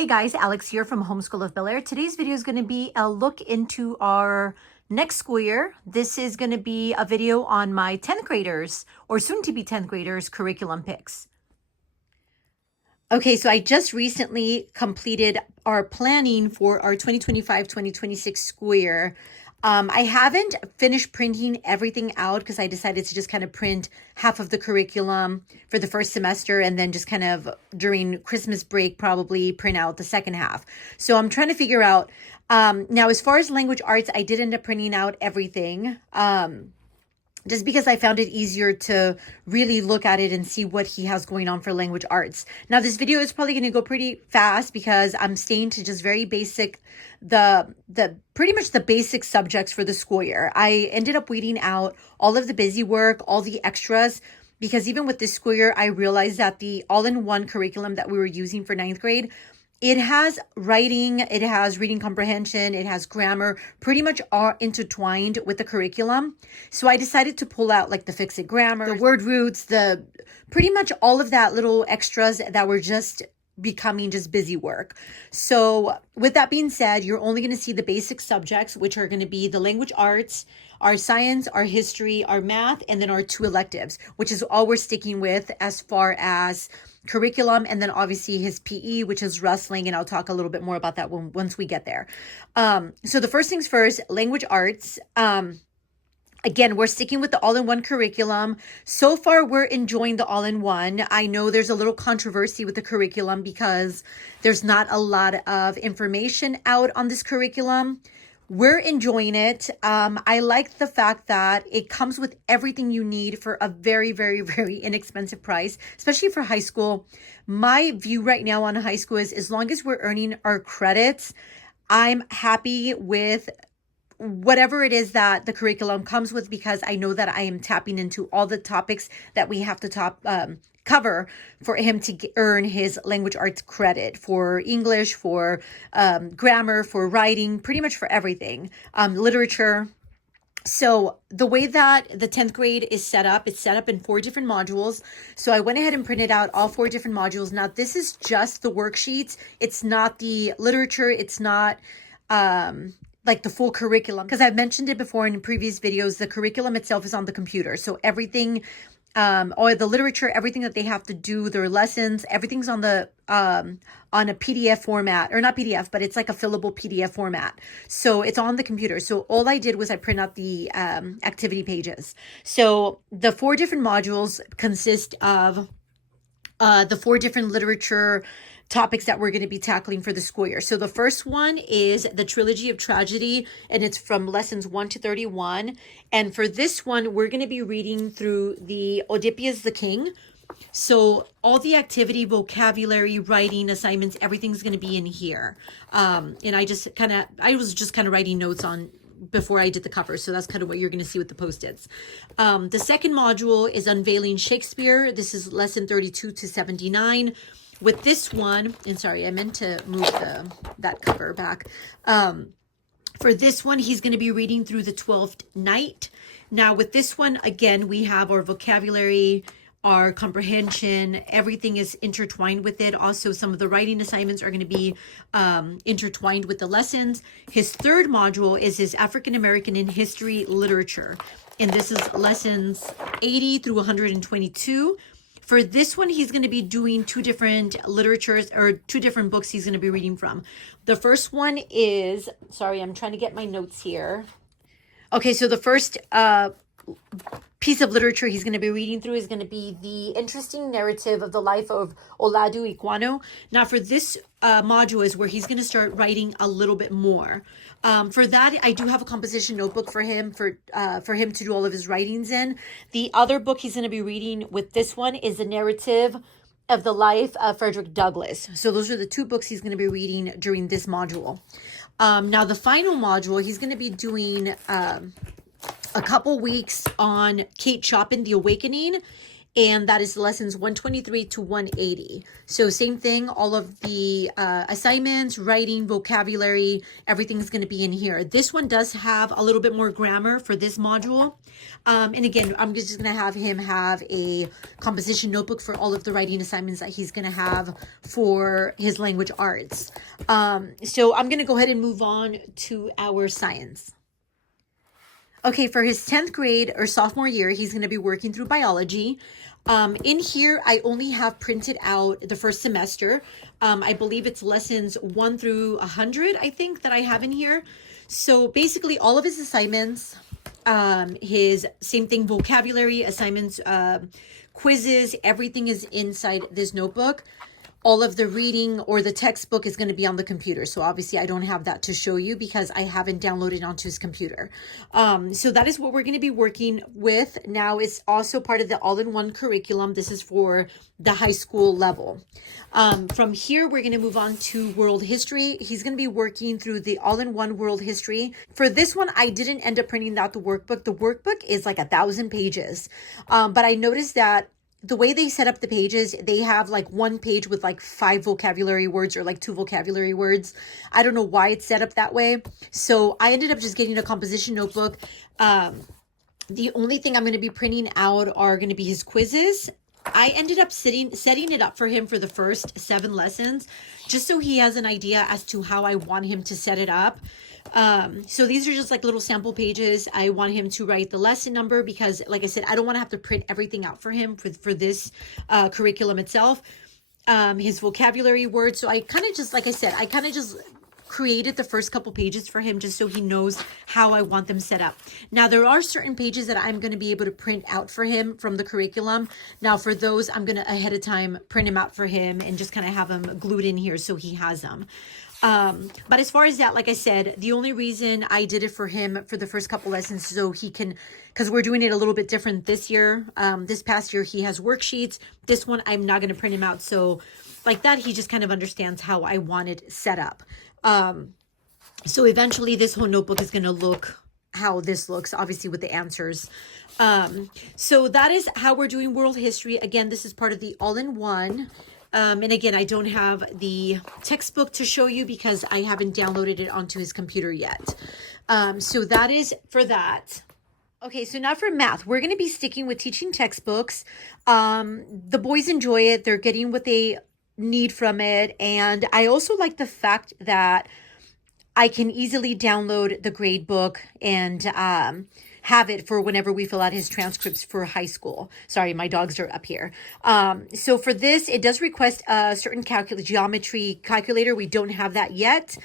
Hey guys, Alex here from Homeschool of Bel Air. Today's video is going to be a look into our next school year. This is going to be a video on my 10th graders or soon to be 10th graders curriculum picks. Okay, so I just recently completed our planning for our 2025-2026 school year. I haven't finished printing everything out because I decided to just kind of print half of the curriculum for the first semester and then just kind of during Christmas break probably print out the second half. So I'm trying to figure out, now as far as language arts, I did end up printing out everything. Just because I found it easier to really look at it and see what he has going on for language arts. Now, this video is probably going to go pretty fast because I'm staying to just very basic, pretty much the basic subjects for the school year. I ended up weeding out all of the busy work, all the extras, because even with this school year, I realized that the all-in-one curriculum that we were using for 9th grade, it has writing, it has reading comprehension, it has grammar, pretty much all intertwined with the curriculum. So I decided to pull out like the fix-it grammar, the word roots, pretty much all of that little extras that were just becoming just busy work. So with that being said, you're only going to see the basic subjects, which are going to be the language arts, our science, our history, our math, and then our 2 electives, which is all we're sticking with as far as curriculum, and then obviously his PE, which is wrestling, and I'll talk a little bit more about that once we get there. So the first things first, language arts. Again, we're sticking with the all-in-one curriculum. So far, we're enjoying the all-in-one. I know there's a little controversy with the curriculum because there's not a lot of information out on this curriculum. We're enjoying it. I like the fact that it comes with everything you need for a very, very, very inexpensive price, especially for high school. My view right now on high school is as long as we're earning our credits, I'm happy with whatever it is that the curriculum comes with, because I know that I am tapping into all the topics that we have to cover for him to earn his language arts credit for English, for grammar, for writing, pretty much for everything, literature. So the way that the 10th grade is set up, it's set up in 4 different modules. So I went ahead and printed out all 4 different modules. Now, this is just the worksheets. It's not the literature. It's not like the full curriculum, because I've mentioned it before in previous videos. The curriculum itself is on the computer. So everything, or the literature, everything that they have to do, their lessons, everything's on the on a PDF format, or not PDF, but it's like a fillable PDF format. So it's on the computer. So all I did was I print out the activity pages. So the 4 different modules consist of the 4 different literature topics that we're going to be tackling for the school year. So the first one is the Trilogy of Tragedy, and it's from lessons 1 to 31. And for this one, we're going to be reading through the Oedipus the King. So all the activity, vocabulary, writing assignments, everything's going to be in here. And I was just kind of writing notes on before I did the cover. So that's kind of what you're going to see with the Post-its. The second module is Unveiling Shakespeare. This is lesson 32 to 79. With this one, and sorry, I meant to move that cover back. For this one, he's going to be reading through the 12th Night. Now, with this one, again, we have our vocabulary, our comprehension, everything is intertwined with it. Also, some of the writing assignments are going to be intertwined with the lessons. His third module is his African American in History Literature. And this is lessons 80 through 122. For this one, he's going to be doing 2 different literatures, or 2 different books he's going to be reading from. The first one is, sorry, I'm trying to get my notes here. Okay, so the first piece of literature he's going to be reading through is going to be the interesting narrative of the life of Oladu Ikwano. Now, for this module is where he's going to start writing a little bit more. For that, I do have a composition notebook for him to do all of his writings in. The other book he's going to be reading with this one is the narrative of the life of Frederick Douglass. So those are the 2 books he's going to be reading during this module. Now, the final module, he's going to be doing a couple weeks on Kate Chopin, The Awakening. and that is lessons 123 to 180. So same thing, all of the assignments, writing, vocabulary, everything's going to be in here. This one does have a little bit more grammar for this module. And again, I'm just going to have him have a composition notebook for all of the writing assignments that he's going to have for his language arts. So I'm going to go ahead and move on to our science. Okay, for his 10th grade or sophomore year, he's going to be working through biology. In here, I only have printed out the first semester. I believe it's lessons 1 through 100, I think, that I have in here. So basically, all of his assignments, his same thing, vocabulary, assignments, quizzes, everything is inside this notebook. All of the reading or the textbook is going to be on the computer. So obviously I don't have that to show you because I haven't downloaded onto his computer. So that is what we're going to be working with. Now it's also part of the all-in-one curriculum. This is for the high school level. From here, we're going to move on to world history. He's going to be working through the all-in-one world history. For this one, I didn't end up printing out the workbook. The workbook is like 1,000 pages. But I noticed that the way they set up the pages, they have like one page with like 5 vocabulary words or like 2 vocabulary words. I don't know why it's set up that way. So I ended up just getting a composition notebook. The only thing I'm going to be printing out are going to be his quizzes. I ended up setting it up for him for the first 7 lessons, just so he has an idea as to how I want him to set it up. So these are just like little sample pages. I want him to write the lesson number because, like I said, I don't want to have to print everything out for him for this curriculum itself. His vocabulary words. So I kind of just, like I said, I kind of just created the first couple pages for him just so he knows how I want them set up. Now, there are certain pages that I'm going to be able to print out for him from the curriculum. Now, for those, I'm going to ahead of time print them out for him and just kind of have them glued in here so he has them. But as far as that, like I said, the only reason I did it for him for the first couple lessons so he can, because we're doing it a little bit different this year. This past year, he has worksheets. This one, I'm not going to print him out. So like that, he just kind of understands how I want it set up. So eventually this whole notebook is going to look how this looks, obviously with the answers. So that is how we're doing world history. Again, this is part of the all-in-one. And again, I don't have the textbook to show you because I haven't downloaded it onto his computer yet. So that is for that. Okay, so now for math, we're going to be sticking with teaching textbooks. The boys enjoy it. They're getting what they need from it. And I also like the fact that I can easily download the grade book and have it for whenever we fill out his transcripts for high school. Sorry, my dogs are up here. So for this, it does request a certain geometry calculator. We don't have that yet.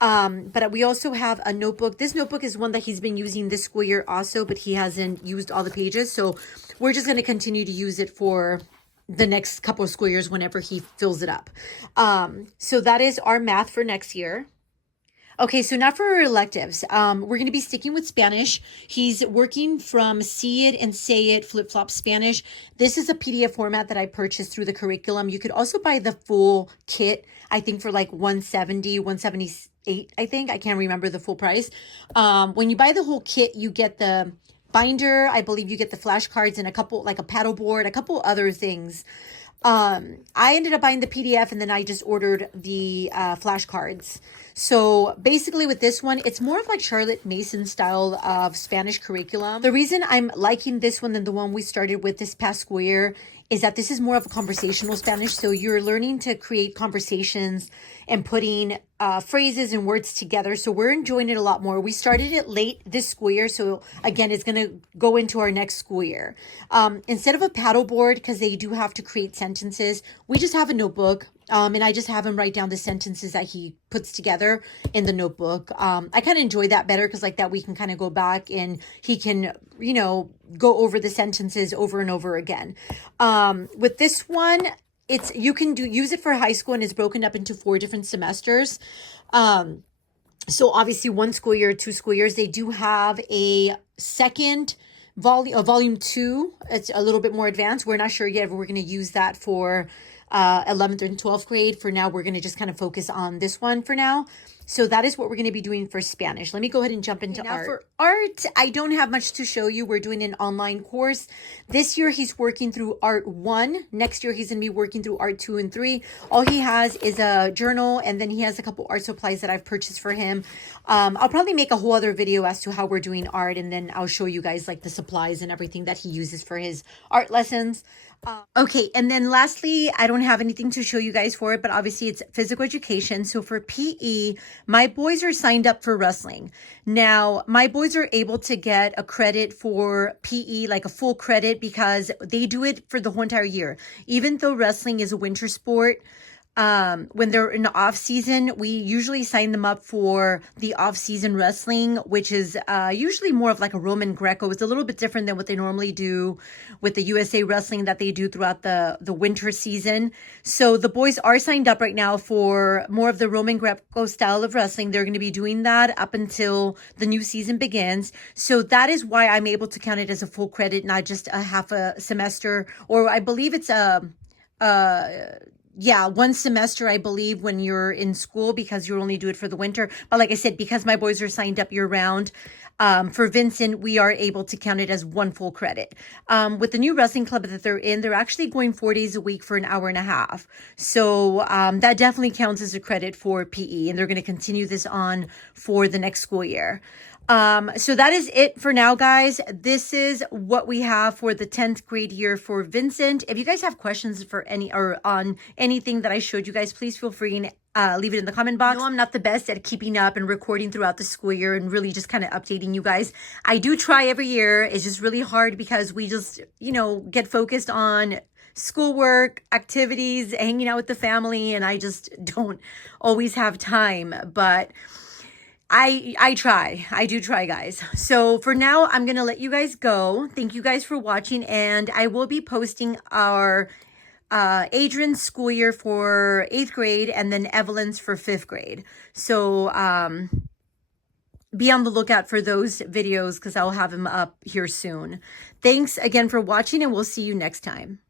But we also have a notebook. This notebook is one that he's been using this school year also, but he hasn't used all the pages. So we're just going to continue to use it for the next couple of school years whenever he fills it up. So that is our math for next year. Okay, so now for our electives, we're going to be sticking with Spanish. He's working from See It and Say It, Flip-Flop Spanish. This is a PDF format that I purchased through the curriculum. You could also buy the full kit, I think for like $170, $178, I think. I can't remember the full price. When you buy the whole kit, you get the binder. I believe you get the flashcards and a couple, like a paddle board, a couple other things. I ended up buying the PDF and then I just ordered the flashcards. So basically with this one, it's more of like Charlotte Mason style of Spanish curriculum. The reason I'm liking this one than the one we started with this past school year is that this is more of a conversational Spanish. So you're learning to create conversations and putting phrases and words together. So we're enjoying it a lot more. We started it late this school year. So again, it's going to go into our next school year. Instead of a paddle board, because they do have to create sentences, we just have a notebook. And I just have him write down the sentences that he puts together in the notebook. I kind of enjoy that better because like that we can kind of go back and he can, you know, go over the sentences over and over again. With this one, you can use it for high school and it's broken up into 4 different semesters. So obviously 1 school year, 2 school years, they do have a second volume 2. It's a little bit more advanced. We're not sure yet if we're going to use that for 11th and 12th grade. For now, we're going to just kind of focus on this one for now. So that is what we're going to be doing for Spanish. Let me go ahead and jump into art. For art, I don't have much to show you. We're doing an online course. This year, he's working through Art 1. Next year, he's going to be working through Art 2 and 3. All he has is a journal, and then he has a couple art supplies that I've purchased for him. I'll probably make a whole other video as to how we're doing art, and then I'll show you guys like the supplies and everything that he uses for his art lessons. Okay, and then lastly, I don't have anything to show you guys for it, but obviously it's physical education. So for PE, my boys are signed up for wrestling. Now, my boys are able to get a credit for PE, like a full credit, because they do it for the whole entire year. Even though wrestling is a winter sport, when they're in the off season, we usually sign them up for the off season wrestling, which is usually more of like a Roman Greco. It's a little bit different than what they normally do with the USA wrestling that they do throughout the winter season. So the boys are signed up right now for more of the Roman Greco style of wrestling. They're going to be doing that up until the new season begins. So that is why I'm able to count it as a full credit, not just a half a semester, or I believe it's yeah, one semester, I believe, when you're in school, because you only do it for the winter. But like I said, because my boys are signed up year round, for Vincent, we are able to count it as one full credit. With the new wrestling club that they're in, they're actually going 4 days a week for an hour and a half. So that definitely counts as a credit for PE, and they're going to continue this on for the next school year. So that is it for now, guys. This is what we have for the 10th grade year for Vincent. If you guys have questions for any or on anything that I showed you guys, please feel free and leave it in the comment box. I know I'm not the best at keeping up and recording throughout the school year and really just kind of updating you guys. I do try every year. It's just really hard because we just, get focused on schoolwork, activities, hanging out with the family, and I just don't always have time. But I try. I do try, guys. So for now, I'm going to let you guys go. Thank you guys for watching, and I will be posting our Adrian's school year for 8th grade and then Evelyn's for 5th grade. So be on the lookout for those videos because I'll have them up here soon. Thanks again for watching, and we'll see you next time.